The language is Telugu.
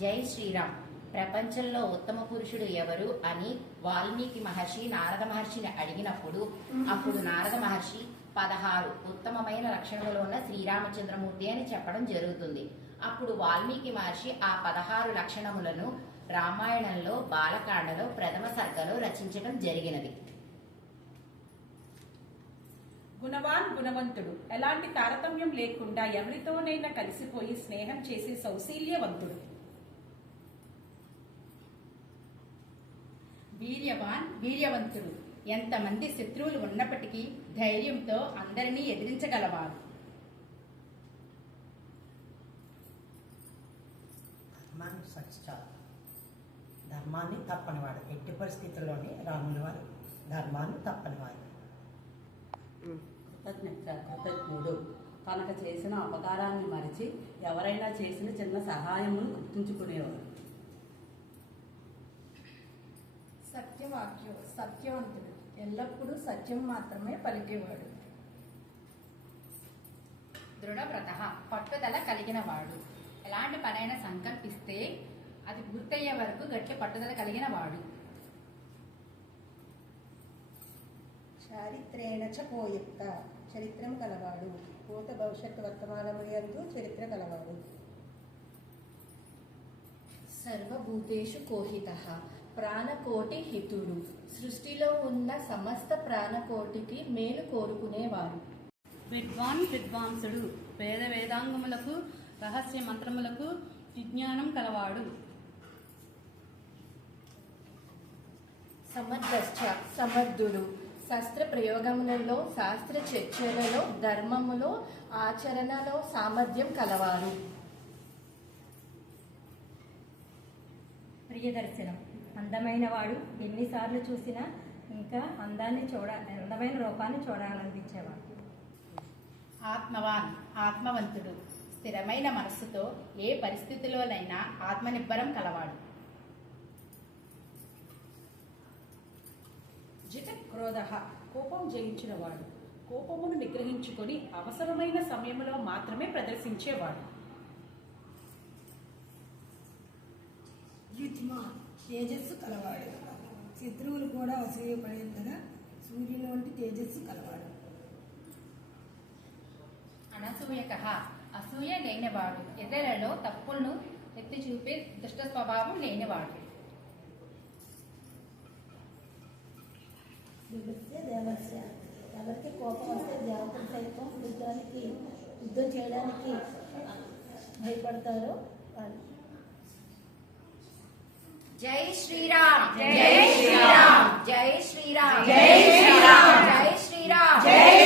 జై శ్రీరామ్. ప్రపంచంలో ఉత్తమ పురుషుడు ఎవరు అని వాల్మీకి మహర్షి నారద మహర్షిని అడిగినప్పుడు అప్పుడు నారద మహర్షి 16 ఉత్తమమైన లక్షణములు ఉన్న శ్రీరామచంద్రమూర్తి అని చెప్పడం జరుగుతుంది. అప్పుడు వాల్మీకి మహర్షి ఆ 16 లక్షణములను రామాయణంలో బాలకాండలో ప్రథమ సర్గలో రచించడం జరిగినది. గుణవాన్ గుణవంతుడు, ఎలాంటి తారతమ్యం లేకుండా ఎవరితోనైనా కలిసిపోయి స్నేహం చేసే సౌశీల్యవంతుడు. వీర్యవాన్ వీర్యవంతుడు, ఎంతమంది శత్రువులు ఉన్నప్పటికీ ధైర్యంతో అందరినీ ఎదిరించగలవాడు. ధర్మాన్ని తప్పనివాడు, ఎట్టి పరిస్థితుల్లోనే రాముల వారు ధర్మాన్ని తప్పనివాడు. కృతజ్ఞుడు, తనకు చేసిన అపకారాన్ని మరిచి ఎవరైనా చేసిన చిన్న సహాయమును గుర్తుంచుకునేవాడు. సత్యవాక్యు, సత్యవంతుడు, ఎల్లప్పుడూ సత్యం మాత్రమే పలికేవాడు. దృఢవ్రత, పట్టుదల కలిగిన వాడు, ఎలాంటి పనైనా సంకల్పిస్తే అది పూర్తయ్యే వరకు గట్టి పట్టుదల కలిగిన వాడు. చారిత్రేణ చ కోయుక్త, చరిత్రం కలవాడు, భూత భవిష్యత్తు వర్తమానములందు చరిత్ర కలవాడు. సర్వభూతేషు కోహితః, ప్రాణకోటి హితుడు, సృష్టిలో ఉన్న సమస్త ప్రాణకోటికి మేలు కోరుకునేవారు. విద్వాంసుడు, వేద వేదాంగములకు రహస్య మంత్రములకు విజ్ఞానం కలవాడు. సమర్థశ్చ, సమర్థుడు, శస్త్ర ప్రయోగములలో శాస్త్ర చర్చలలో ధర్మములో ఆచరణలో సామర్థ్యం కలవారు. ప్రియదర్శనం, అందమైన వాడు, ఎన్నిసార్లు చూసినా ఇంకా అందమైన రూపాన్ని చూడాలనిపించేవాడు. ఆత్మవాన్ ఆత్మవంతుడు, స్థిరమైన మనస్సుతో ఏ పరిస్థితిలోనైనా ఆత్మనిబ్బరం కలవాడు. జితక్రోధ, కోపం జయించిన వాడు, కోపమును నిగ్రహించుకొని అవసరమైన సమయంలో మాత్రమే ప్రదర్శించేవాడు. యుతిమాన్, తేజస్సు కలవాడు, శత్రువులు కూడా అసూయపడేంతగా సూర్యుని వంటి తేజస్సు కలవాడు. అనసూయక, అసూయ లేనివాడు, ఇతరులలో తప్పులను ఎత్తి చూపే దుష్ట స్వభావం లేనివాడు. దేవస్య, ఎవరికి కోపం వస్తే దేవతలు సైతం యుద్ధం చేయడానికి భయపడతారో వాళ్ళు. జై శ్రీరామ్. జై శ్రీరామ్. జై శ్రీరామ్. జై శ్రీరామ్. జై శ్రీరామ్. జై